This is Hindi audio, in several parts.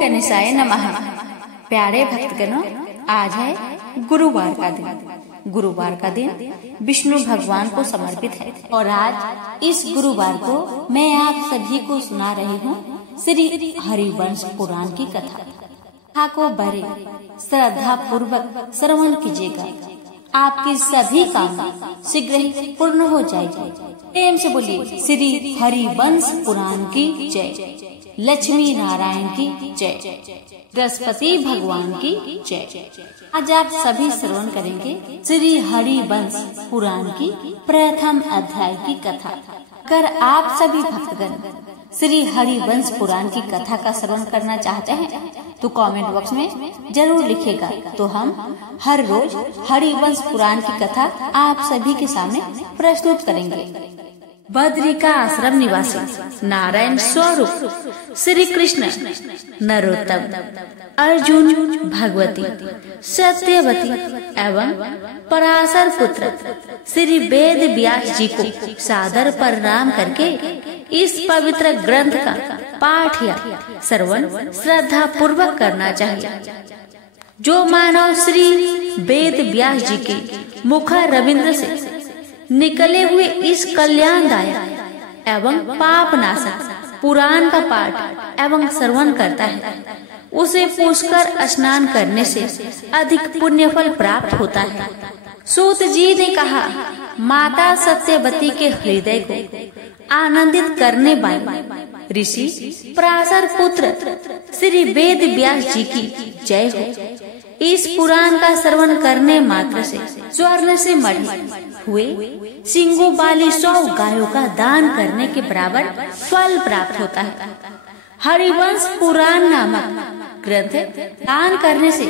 गणेशाय नमः। प्यारे भक्तगणों, आज है गुरुवार का दिन। गुरुवार का दिन विष्णु भगवान को समर्पित है और आज इस गुरुवार को मैं आप सभी को सुना रही हूँ श्री हरिवंश पुराण की कथा को बड़े श्रद्धा पूर्वक श्रवण कीजिएगा। आपकी सभी कामना शीघ्र ही पूर्ण हो जाएगी। प्रेम से बोलिए श्री हरिवंश पुराण की जय, लक्ष्मी नारायण की जय, बृहस्पति भगवान की जय। आज आप सभी श्रवण करेंगे श्री हरिवंश पुराण की प्रथम अध्याय की कथा। अगर आप सभी भक्तगण श्री हरिवंश पुराण की कथा का श्रवण करना चाहते हैं तो कमेंट बॉक्स में जरूर लिखिएगा, तो हम हर रोज हरिवंश पुराण की कथा आप सभी के सामने प्रस्तुत करेंगे। बद्रिका आश्रम निवासी नारायण स्वरूप श्री कृष्ण, नरोत्तम, अर्जुन, भगवती, सत्यवती एवं पराशर पुत्र श्री वेद व्यास जी को सादर प्रणाम करके इस पवित्र ग्रंथ का पाठ या श्रवण श्रद्धा पूर्वक करना चाहिए। जो मानव श्री वेद व्यास जी के मुख रविंद्र से निकले हुए इस कल्याणदायक एवं पाप नाशक पुराण का पाठ एवं श्रवण करता है, उसे पुष्कर स्नान करने से अधिक पुण्य फल प्राप्त होता है। सूत जी ने कहा, माता सत्यवती के हृदय को आनंदित करने वाले ऋषि पराशर पुत्र श्री वेद व्यास जी की जय हो। इस पुराण का श्रवण करने मात्र से स्वर्ण से मढ़े हुए सिंगों वाली 100 गायों का दान करने के बराबर फल प्राप्त होता है। हरिवंश पुराण नामक ग्रंथ दान करने से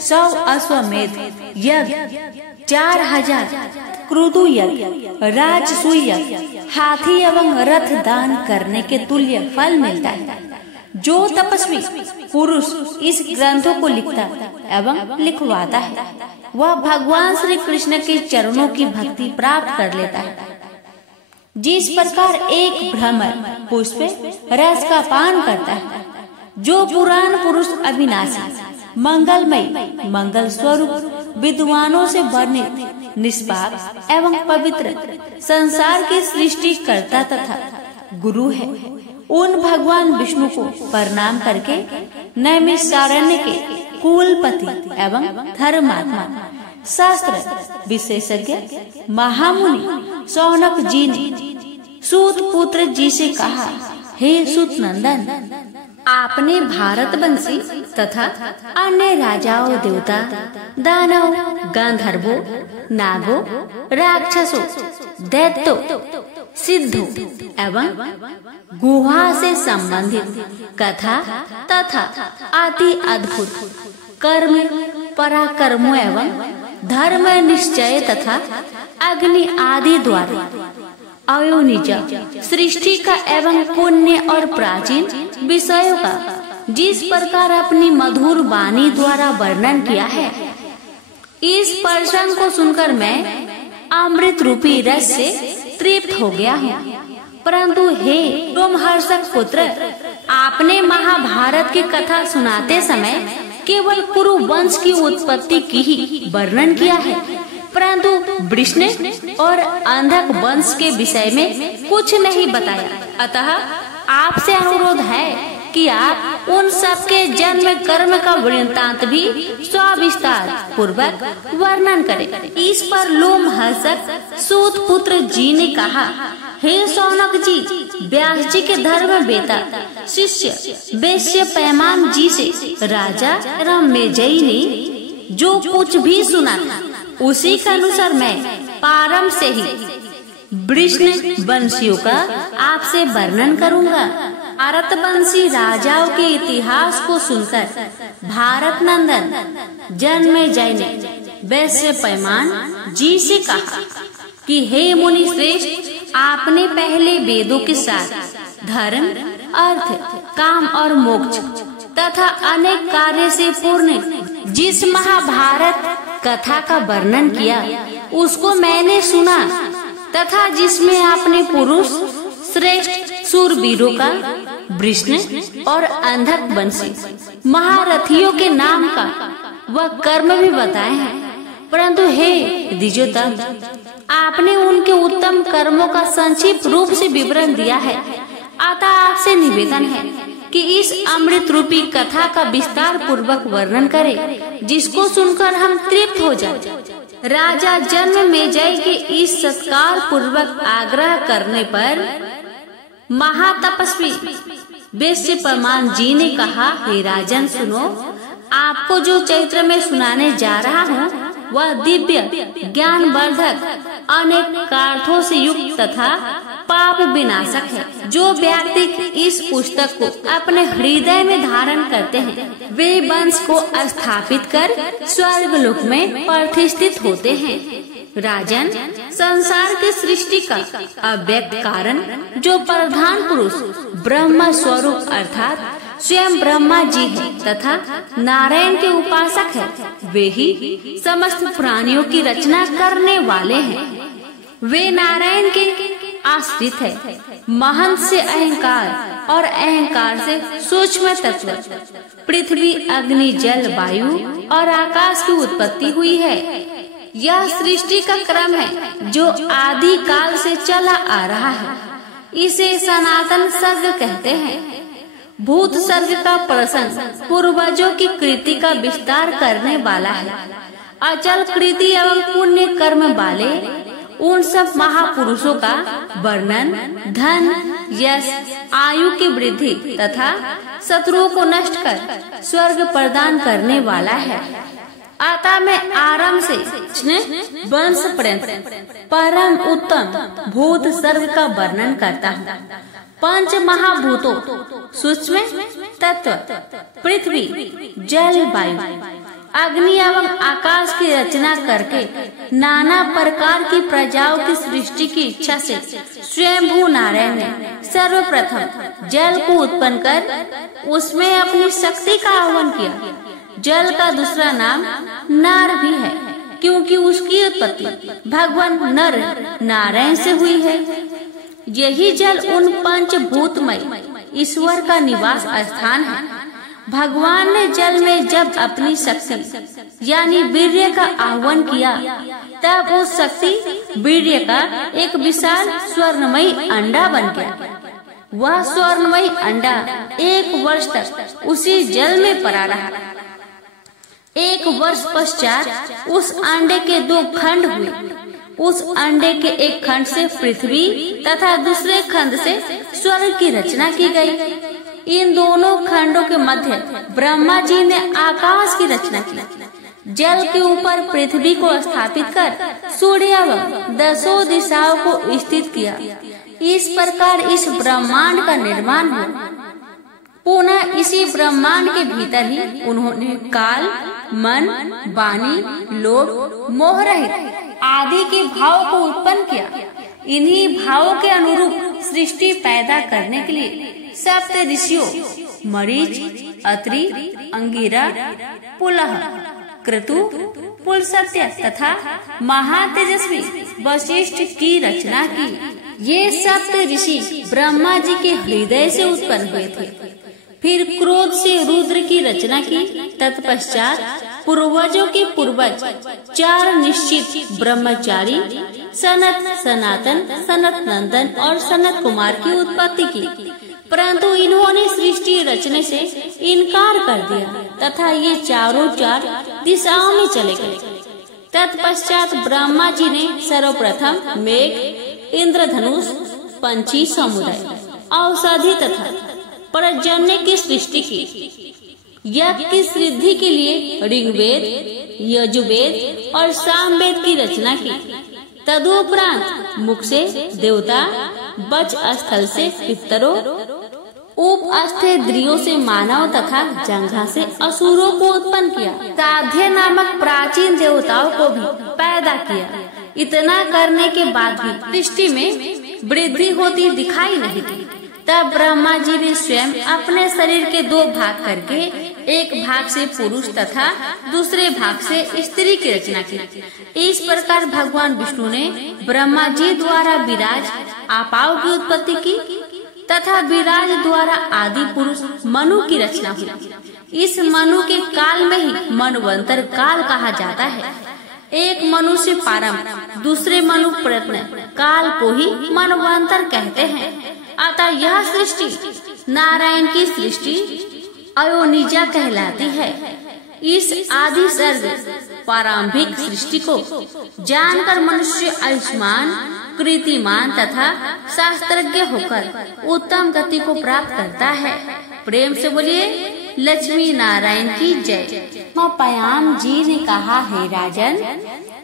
100 अश्वमेध यज्ञ, 4000 क्रुदु यज्ञ, राजसूय यज्ञ, हाथी एवं रथ दान करने के तुल्य फल मिलता है। जो तपस्वी पुरुष इस ग्रंथों को लिखता एवं लिखवाता है, वह भगवान श्री कृष्ण के चरणों की भक्ति प्राप्त कर लेता है। जिस प्रकार एक भ्रमर पुष्प रस का पान करता है, जो पुराण पुरुष अविनाशी, मंगलमय, मंगल स्वरूप, विद्वानों से वर्णित, निष्पाप एवं पवित्र, संसार की सृष्टि करता तथा गुरु है, उन भगवान विष्णु को प्रणाम करके नैमिषारण्य के कुलपति एवं धर्मात्मा, शास्त्र विशेषज्ञ महामुनि शौनक जी ने सूत पुत्र जी से कहा, हे सूत नंदन, आपने भारतवंशी तथा अन्य राजाओं, देवता, दानव, गंधर्वों, नागों, राक्षसों, दैत्यों, सिद्धों एवं गुहा से संबंधित कथा तथा अति अद्भुत कर्म, पराक्रमों एवं धर्म निश्चय तथा अग्नि आदि द्वारा अयोनिज सृष्टि का एवं पुण्य और प्राचीन विषयों का जिस प्रकार अपनी मधुर वाणी द्वारा वर्णन किया है, इस प्रसंग को सुनकर मैं अमृत रूपी रस से तृप्त हो गया हूँ। परंतु हे रोमहर्षक पुत्र, आपने महाभारत की कथा सुनाते समय केवल कुरु वंश की उत्पत्ति की ही वर्णन किया है, परंतु वृष्ण और अंधक वंश के विषय में कुछ नहीं बताया। अतः आपसे अनुरोध है कि आप उन सबके जन्म कर्म का वृत्तांत भी सविस्तार पूर्वक वर्णन करें। इस पर लोमहर्षक सूत पुत्र जी ने कहा, हे शौनक जी, व्यास जी के धर्म वेता शिष्य वैश्य पैमान जी से राजा रमेजय ने जो कुछ भी सुना था, उसी के अनुसार मैं पारम से ही वृष्ण वंशियों का आपसे वर्णन करूंगा। भारतवंशी राजाओं के इतिहास को सुनकर भारत नंदन जन्मेजय ने वैश्य पैमान जी से कहा कि हे मुनि श्रेष्ठ, आपने पहले वेदों के साथ धर्म, अर्थ, काम और मोक्ष तथा अनेक कार्य से पूर्ण जिस महाभारत कथा का वर्णन किया, उसको मैंने सुना तथा जिसमें आपने पुरुष श्रेष्ठ सूरवीरों का वृष्ण और अंधक बंसी महारथियों के नाम का वह कर्म भी बताए हैं। परंतु हे द्विजोत्तम, आपने उनके उत्तम कर्मों का संक्षिप्त रूप से विवरण दिया है। अतः आपसे निवेदन है कि इस अमृत रूपी कथा का विस्तार पूर्वक वर्णन करें, जिसको सुनकर हम तृप्त हो जाए। राजा जन्मेजय के इस सत्कार पूर्वक आग्रह करने पर महातपस्वी वैश्यपमान जी ने कहा, हे राजन सुनो, आपको जो चरित्र में सुनाने जा रहा हूँ वह दिव्य ज्ञान वर्धक अनेक कार्थों से युक्त तथा पाप विनाशक है। जो व्यक्ति इस पुस्तक को अपने हृदय में धारण करते हैं वे वंश को स्थापित कर स्वर्ग लोक में प्रतिष्ठित होते हैं। राजन, संसार की सृष्टि का अव्यक्त कारण जो प्रधान पुरुष ब्रह्म स्वरूप अर्थात स्वयं ब्रह्मा जी है तथा नारायण के उपासक है, वे ही समस्त प्राणियों की रचना करने वाले हैं। वे नारायण के आश्रित है। महंत से अहंकार और अहंकार से सूक्ष्म तत्व पृथ्वी, अग्नि, जल, वायु और आकाश की उत्पत्ति हुई है। यह सृष्टि का क्रम है जो आदि काल से चला आ रहा है। इसे सनातन सर्ग कहते हैं। भूत सर्ग का प्रसंग पूर्वजों की कृति का विस्तार करने वाला है। अचल कृति एवं पुण्य कर्म वाले उन सब महापुरुषों का वर्णन धन, यश, आयु की वृद्धि तथा शत्रुओं को नष्ट कर स्वर्ग प्रदान करने वाला है। अतः मैं आरंभ से वंश पर्यंत परम उत्तम भूत सर्ग का वर्णन करता हूँ। पंच महाभूतों सूक्ष्म तत्व पृथ्वी, जल, वायु, अग्नि एवं आकाश की रचना करके नाना प्रकार की प्रजाओं की सृष्टि की इच्छा से स्वयंभू नारायण ने सर्वप्रथम जल को उत्पन्न कर उसमें अपनी शक्ति का आह्वान किया। जल का दूसरा नाम नार भी है, क्योंकि उसकी उत्पत्ति भगवान नर नारायण से हुई है। यही जल उन पंचभूतमय ईश्वर का निवास स्थान है। भगवान ने जल में जब अपनी शक्ति यानी वीर्य का आह्वान किया, तब उस शक्ति वीर्य का एक विशाल स्वर्णमयी अंडा बन गया। वह स्वर्णमयी अंडा 1 वर्ष तक उसी जल में पड़ा रहा। 1 वर्ष पश्चात उस अंडे के 2 खंड हुए। उस अंडे के एक खंड से पृथ्वी तथा दूसरे खंड से स्वर्ग की रचना की गई। इन दोनों खंडों के मध्य ब्रह्मा जी ने आकाश की रचना की। जल के ऊपर पृथ्वी को स्थापित कर सूर्य एवं 10 दिशाओं को स्थित किया। इस प्रकार इस ब्रह्मांड का निर्माण हुआ। पुनः इसी ब्रह्मांड के भीतर ही उन्होंने काल, मन, वाणी, लोभ, मोह रहित आदि के भाव को उत्पन्न किया। इन्हीं भावों के अनुरूप सृष्टि पैदा करने के लिए सप्त ऋषियों मरीच, अत्रि, अंगिरा, पुलह, क्रतु, पुलस्त्य तथा महातेजस्वी वशिष्ठ की रचना की। ये सप्त ऋषि ब्रह्मा जी के हृदय से उत्पन्न हुए थे। फिर क्रोध से रुद्र की रचना की। तत्पश्चात पूर्वजों के पूर्वज 4 निश्चित ब्रह्मचारी सनत, सनातन, सनत नंदन और सनत कुमार की उत्पत्ति की, परंतु इन्होंने सृष्टि रचने से इनकार कर दिया तथा ये चारों 4 दिशाओं में चले गए। तत्पश्चात ब्रह्मा जी ने सर्वप्रथम मेघ, इंद्रधनुष, पंछी समुदाय, औषधि तथा पर्जन्य की सृष्टि की। यज्ञ की सिद्धि के लिए ऋग्वेद, यजुर्वेद और सामवेद की रचना की। तदुपरांत मुख से देवता, वच स्थल से पितरों, उपस्थेद्रियों से मानव तथा जंघा से असुरों को उत्पन्न किया। साध्य नामक प्राचीन देवताओं को भी पैदा किया। इतना करने के बाद भी सृष्टि में वृद्धि होती दिखाई नहीं दी। तब ब्रह्मा जी ने स्वयं अपने शरीर के 2 भाग करके एक भाग से पुरुष तथा दूसरे भाग से स्त्री की रचना की। इस प्रकार भगवान विष्णु ने ब्रह्मा जी द्वारा विराज आपाओं की उत्पत्ति की तथा विराज द्वारा आदि पुरुष मनु की रचना हुई। इस मनु के काल में ही मनवंतर काल कहा जाता है। एक मनु से प्रारंभ दूसरे मनु प्रयत्न काल को ही मनवंतर कहते हैं। अतः यह सृष्टि नारायण की सृष्टि अयोनिजा कहलाती है। इस आदि सर्ग प्रारंभिक सृष्टि को जानकर मनुष्य आयुष्मान कृतिमान तथा शास्त्रज्ञ होकर उत्तम गति को प्राप्त करता है। प्रेम से बोलिए लक्ष्मी नारायण की जय। पयाम जी ने कहा है राजन,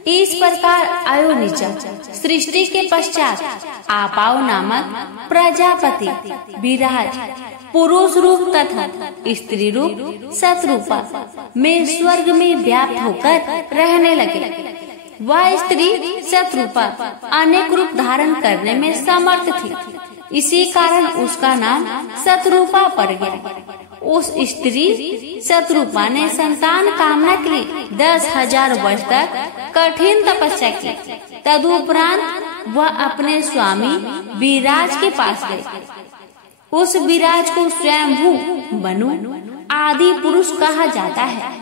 इस प्रकार अयोनिजा सृष्टि के पश्चात आपाव नामक प्रजापति विराज पुरुष रूप तथा स्त्री रूप सतरूपा में स्वर्ग में व्याप्त होकर रहने लगे। वह स्त्री सतरूपा अनेक रूप धारण करने में समर्थ थी, इसी कारण उसका नाम सतरूपा पड़ गया। उस स्त्री सतरूपा ने संतान कामना के लिए 10,000 वर्ष तक कठिन तपस्या की। तदुपरांत वह अपने स्वामी विराज के पास गए। उस विराज को स्वयंभू मनु आदि पुरुष कहा जाता है।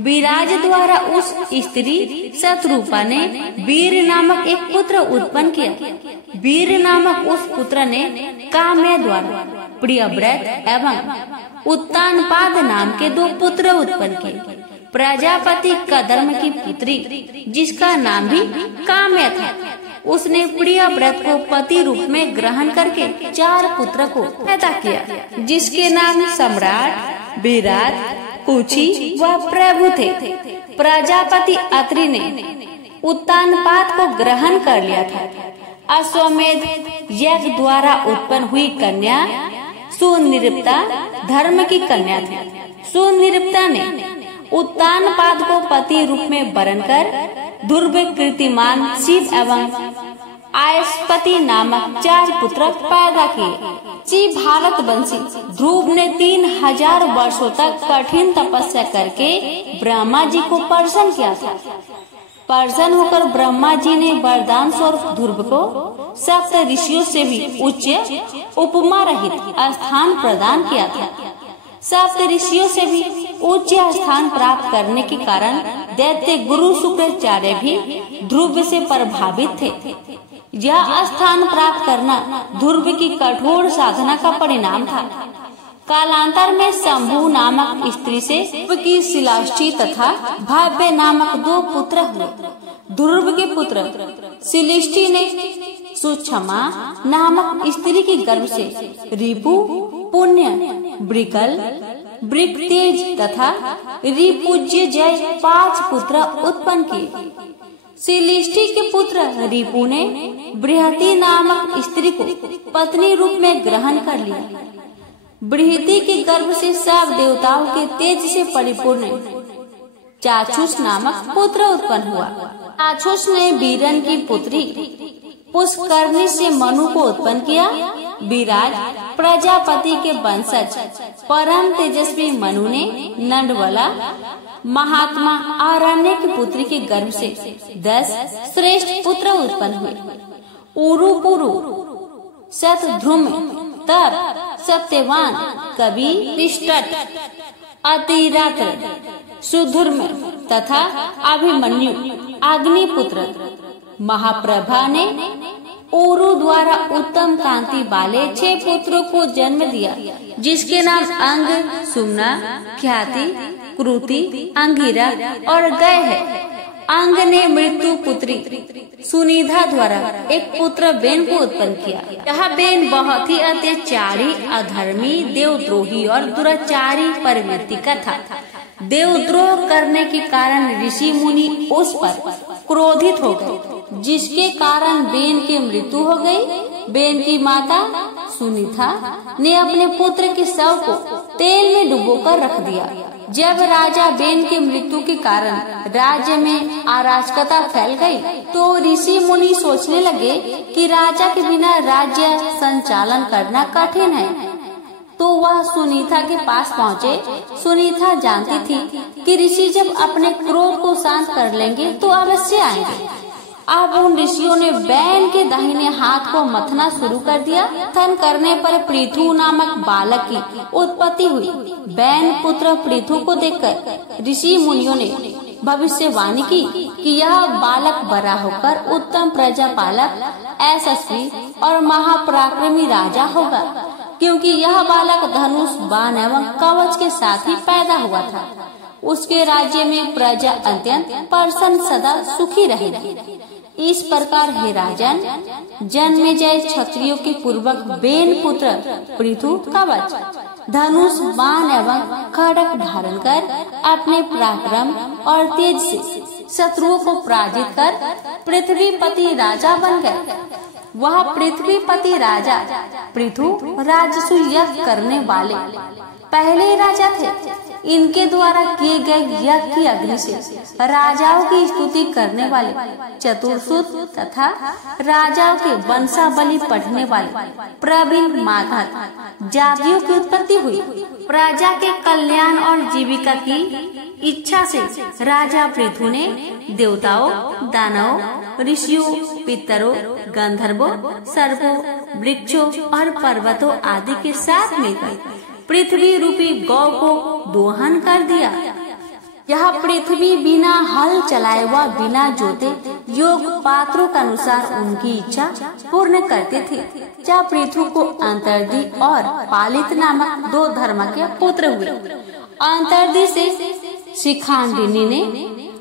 विराज द्वारा उस स्त्री सतरूपा ने वीर नामक एक पुत्र उत्पन्न किया। वीर नामक उस पुत्र ने काम्य द्वारा प्रियव्रत एवं उत्तानपाद नाम के 2 पुत्र उत्पन्न किए। प्रजापति कदर्म की पुत्री जिसका नाम भी काम्य था, उसने प्रियव्रत को पति रूप में ग्रहण करके 4 पुत्र को पैदा किया, जिसके नाम सम्राट, विराट, कुची व प्रभु थे। प्रजापति अत्रि ने उत्तानपाद को ग्रहण कर लिया था। अश्वमेध यज्ञ द्वारा उत्पन्न हुई कन्या सुनिर्पता धर्म की कन्या थी। सुनिर्पता ने उत्तानपाद को पति रूप में वरण कर ध्रुव, कीर्तिमान, शिव एवं आयस्पति नामक 4 पुत्र पैदा किए। शिव भारत वंशी ध्रुव ने 3000 वर्षों तक कठिन तपस्या करके ब्रह्मा जी को प्रसन्न किया था। प्रसन्न होकर ब्रह्मा जी ने वरदान स्वरूप ध्रुव को सप्त ऋषियों से भी उच्च उपमा रहित स्थान प्रदान किया था। सप्त ऋषियों से भी उच्च स्थान प्राप्त करने के कारण दैत्य गुरु शुक्राचार्य भी ध्रुव से प्रभावित थे। यह स्थान प्राप्त करना ध्रुव की कठोर साधना का परिणाम था। कालांतर में शंभु नामक स्त्री से ध्रुव की शिलाष्टी तथा भव्य नामक 2 पुत्र हुए। ध्रुव के पुत्र शिलिष्टि ने सुषमा नामक स्त्री के गर्भ से रिपु, पुण्य, ब्रिकल, ब्रिकतेज तथा रिपुज्य जय 5 पुत्र उत्पन्न किए। शिलिष्टि के पुत्र रिपु ने बृहति नामक स्त्री को पत्नी रूप में ग्रहण कर लिया। बृहति के गर्भ से सब देवताओं के तेज से परिपूर्ण चाक्षुष नामक पुत्र उत्पन्न हुआ। चाक्षुष ने वीरन की पुत्री पुष्करणी से मनु को उत्पन्न किया। विराज प्रजापति के वंशज परम तेजस्वी मनु ने नंदवला महात्मा आरण्य की पुत्री के गर्भ से 10 श्रेष्ठ पुत्र उत्पन्न हुए। उरु पुरु, शतध्रुम, तप, सत्यवान, कवि, तिष्ठट, अतिरात्र, सुधर्म तथा अभिमन्यु अग्निपुत्र। महाप्रभा ने उरु द्वारा उत्तम कांति वाले 6 पुत्रों को जन्म दिया, जिसके नाम अंग, सुमना, ख्याति, कृति, अंगिरा और गय है। अंग ने मृत्यु पुत्री सुनिधा द्वारा एक पुत्र बेन को उत्पन्न किया। यह बेन बहुत ही अत्याचारी, अधर्मी, देवद्रोही और दुराचारी प्रवृत्ति का था। देवद्रोह करने के कारण ऋषि मुनि उस पर क्रोधित हो गए, जिसके कारण बेन की मृत्यु हो गई। बेन की माता सुनीता ने अपने पुत्र के शव को तेल में डुबोकर रख दिया। जब राजा बेन की मृत्यु के कारण राज्य में अराजकता फैल गई, तो ऋषि मुनि सोचने लगे कि राजा के बिना राज्य संचालन करना कठिन है। तो वह सुनीता के पास पहुँचे। सुनीता जानती थी कि ऋषि जब अपने क्रोध को शांत कर लेंगे तो अवश्य आएंगे। अब उन ऋषियों ने बैल के दाहिने हाथ को मथना शुरू कर दिया। थन करने पर पृथु नामक बालक की उत्पत्ति हुई। बैन पुत्र पृथु को देखकर ऋषि मुनियों ने भविष्यवाणी की कि यह बालक बड़ा होकर उत्तम प्रजापालक, यशस्वी और महापराक्रमी राजा होगा, क्योंकि यह बालक धनुष, बाण एवं कवच के साथ ही पैदा हुआ था। उसके राज्य में प्रजा अत्यंत प्रसन्न सदा सुखी रहेगी। इस प्रकार हे राजन, जन्मेजय क्षत्रियों के पूर्वक बेन पुत्र पृथु कवच, धनुष, बाण एवं खड्ग धारण कर अपने पराक्रम और तेज से शत्रुओं को पराजित कर पृथ्वीपति राजा बन गए। वह पृथ्वीपति राजा पृथु राजसु यज्ञ करने वाले पहले राजा थे। इनके द्वारा किए गए यज्ञ की अग्नि से राजाओं की स्तुति करने वाले चतुर्सूत तथा राजाओं के वंशावली पढ़ने वाले प्रवीण मागध जातियों की उत्पत्ति हुई। प्रजा के कल्याण और जीविका की इच्छा से राजा पृथु ने देवताओं, दानवों, ऋषियों, पितरों, गंधर्वों, सर्पों, वृक्षों और पर्वतों आदि के साथ मिलकर पृथ्वी रूपी गौ को दोहन कर दिया। यह पृथ्वी बिना हल चलाए व बिना जोते योग पात्रों के अनुसार उनकी इच्छा पूर्ण करते थे। जब पृथु को अंतर्दी और पालित नामक दो धर्म के पुत्र हुए। अंतर्दी से शिखांडिनी ने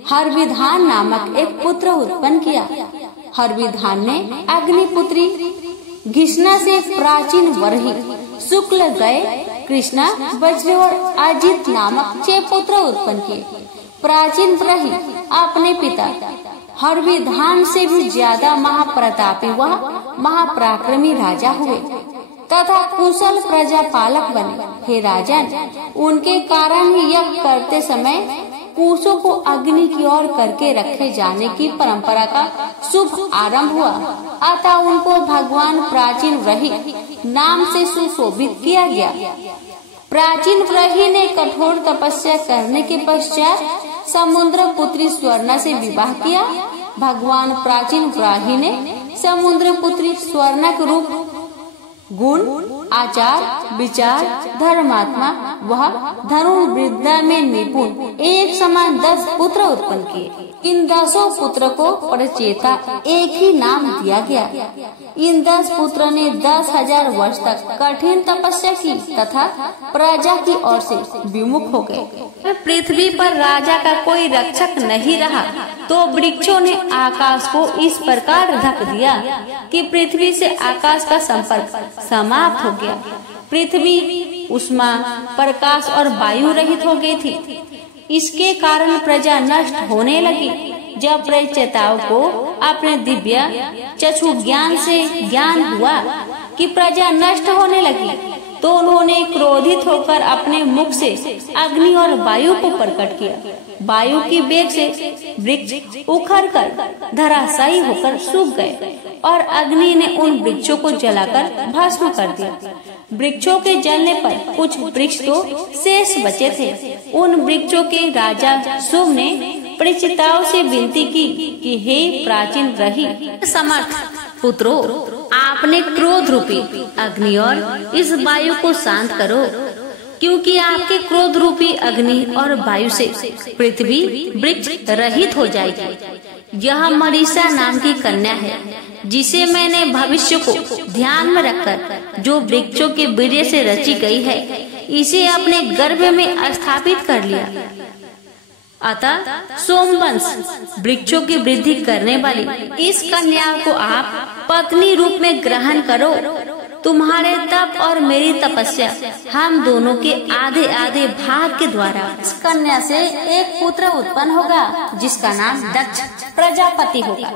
हरविधान नामक एक पुत्र उत्पन्न किया। हरविधान ने अग्निपुत्री घिष्णा से प्राचीन वरही, शुक्ल गए, कृष्णा, वज्र और अजित नामक 6 पुत्र उत्पन्न किए। प्राचीन वरही अपने पिता हरविधान से भी ज्यादा महाप्रतापी व महापराक्रमी राजा हुए तथा कुशल प्रजापालक बने। हे राजन, उनके कारण ही यज्ञ करते समय कुशों को अग्नि की ओर करके रखे जाने की परंपरा का शुभ आरंभ हुआ। अतः उनको भगवान प्राचीन व्रही नाम से सुशोभित किया गया। प्राचीन व्रही ने कठोर तपस्या करने के पश्चात समुद्र पुत्री स्वर्णा से विवाह किया। भगवान प्राचीन व्रही ने समुद्र पुत्री स्वर्णा के रूप गुण, आचार, विचार, धर्मात्मा वह धनुर्विद्या में निपुण एक समान 10 पुत्र उत्पन्न किए। इन 10 पुत्र को प्रचेता एक ही नाम दिया गया। इन 10 पुत्रों ने 10,000 वर्ष तक कठिन तपस्या की तथा प्रजा की ओर से विमुख हो गए। पृथ्वी पर राजा का कोई रक्षक नहीं रहा तो वृक्षों ने आकाश को इस प्रकार ढक दिया कि पृथ्वी से आकाश का संपर्क समाप्त हो गया। पृथ्वी उष्मा, प्रकाश और वायु रहित हो गई थी। इसके कारण प्रजा नष्ट होने लगी। जब प्रचेताओं को अपने दिव्य चक्षु ज्ञान से ज्ञान हुआ कि प्रजा नष्ट होने लगी तो उन्होंने क्रोधित होकर अपने मुख से अग्नि और वायु को प्रकट किया। वायु की वेग से वृक्ष उखड़कर धराशायी होकर सूख गए और अग्नि ने उन वृक्षों को जलाकर भस्म कर दिया। वृक्षों के जलने पर कुछ वृक्ष तो शेष बचे थे। उन वृक्षों के राजा शुभ ने प्रचेताओं से विनती की कि हे प्राचीन रही समर्थ पुत्रों, आपने क्रोध रूपी अग्नि और इस वायु को शांत करो, क्योंकि आपके क्रोध रूपी अग्नि और वायु से पृथ्वी वृक्ष रहित हो जाएगी। यह मरीषा नाम की कन्या है, जिसे मैंने भविष्य को ध्यान में रखकर जो वृक्षों के वीर्य से रची गई है, इसे अपने गर्भ में स्थापित कर लिया। अतः सोमवंश वृक्षों की वृद्धि करने वाली इस कन्या को आप पत्नी रूप में ग्रहण करो। तुम्हारे तप और मेरी तपस्या हम दोनों के आधे आधे भाग के द्वारा इस कन्या से एक पुत्र उत्पन्न होगा, जिसका नाम दक्ष प्रजापति होगा।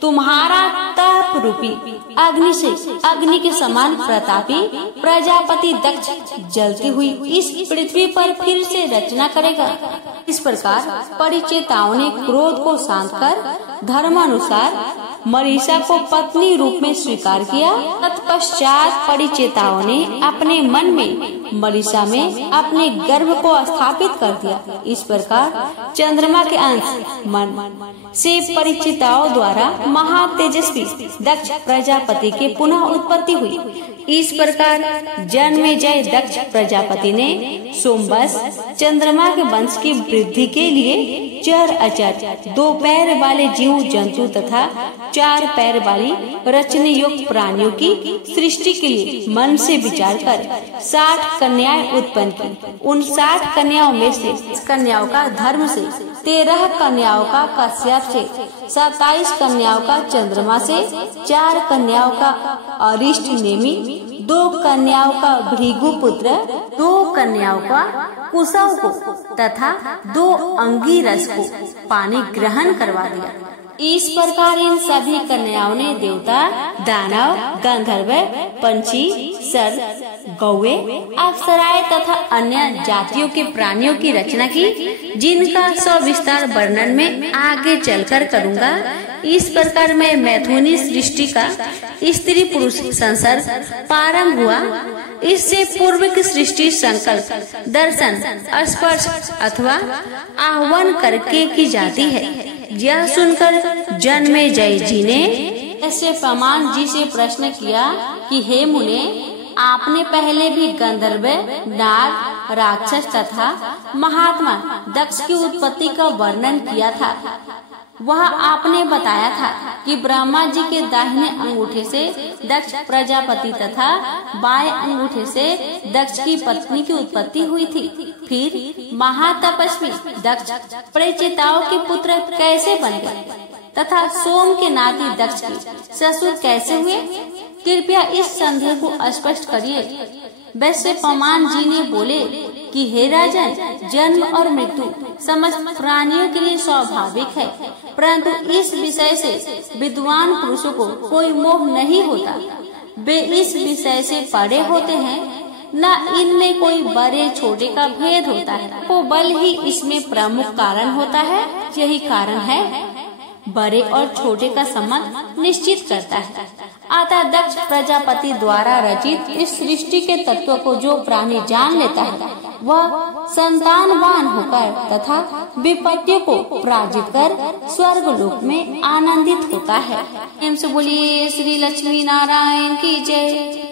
तुम्हारा तप रूपी अग्नि से अग्नि के समान प्रतापी प्रजापति दक्ष जलती हुई इस पृथ्वी पर फिर से रचना करेगा। इस प्रकार परिचेताओं ने क्रोध को शांत कर धर्मानुसार मरीषा को पत्नी रूप में स्वीकार किया। तत्पश्चात परिचेताओं ने अपने मन में मरीषा में अपने गर्भ को स्थापित कर दिया। इस प्रकार चंद्रमा के अंश मन से परिचिताओं द्वारा महातेजस्वी दक्ष प्रजापति के पुनः उत्पत्ति हुई। इस प्रकार जन्मेजय दक्ष प्रजापति ने सोमवश चंद्रमा के वंश की वृद्धि के लिए चर अचर 2 पैर वाले जीव जंतु तथा 4 पैर वाली रचने योग्य प्राणियों की सृष्टि के लिए मन से विचार कर 60 कन्याएं उत्पन्न की। उन 60 कन्याओं में से कन्याओं का धर्म से, 13 कन्याओं का कश्यप से, 27 कन्याओं का चंद्रमा से, 4 कन्याओं का अरिष्ट नेमि, 2 कन्याओं का भृगुपुत्र, 2 कन्याओं का कुशव को तथा 2 अंगिरस को पानी ग्रहण करवा दिया। इस प्रकार इन सभी कन्याओं ने देवता, दानव, गंधर्व, पंछी, सर्प, गौवे, अप्सराएं तथा अन्य जातियों के प्राणियों की रचना की, जिनका सविस्तार वर्णन में आगे चलकर करूँगा। इस प्रकार में मैथुनी सृष्टि का स्त्री पुरुष संसर्ग प्रारंभ हुआ। इससे पूर्व की सृष्टि संकल्प, दर्शन, स्पर्श अथवा आह्वान करके की जाती है। यह सुनकर जन्मेजय जी ने ऐसे पमान जी से प्रश्न किया कि हे मुने, आपने पहले भी गंधर्व, नाग, राक्षस तथा महात्मा दक्ष की उत्पत्ति का वर्णन किया था। वह आपने बताया था कि ब्रह्मा जी के दाहिने अंगूठे से दक्ष प्रजापति तथा बाएं अंगूठे से दक्ष की पत्नी की उत्पत्ति हुई थी। फिर महातपस्वी दक्ष परिचिताओं के पुत्र कैसे बन गए तथा सोम के नाती दक्ष के ससुर कैसे हुए? कृपया इस संदेह को स्पष्ट करिए। वैसे पमान जी ने बोले कि हे राजन, जन्म और मृत्यु समस्त प्राणियों के लिए स्वाभाविक है, परंतु इस विषय से विद्वान पुरुषों को कोई मोह नहीं होता। वे इस विषय से परे होते हैं, न इनमें कोई बड़े छोटे का भेद होता है। वो बल ही इसमें प्रमुख कारण होता है। यही कारण है बड़े और छोटे का संबंध निश्चित करता है। अतः दक्ष प्रजापति द्वारा रचित इस सृष्टि के तत्व को जो प्राणी जान लेता है, वह संतानवान होकर तथा विपत्तियों को पराजित कर स्वर्ग लोक में आनंदित होता है। प्रेम से बोलिए श्री लक्ष्मी नारायण की जय।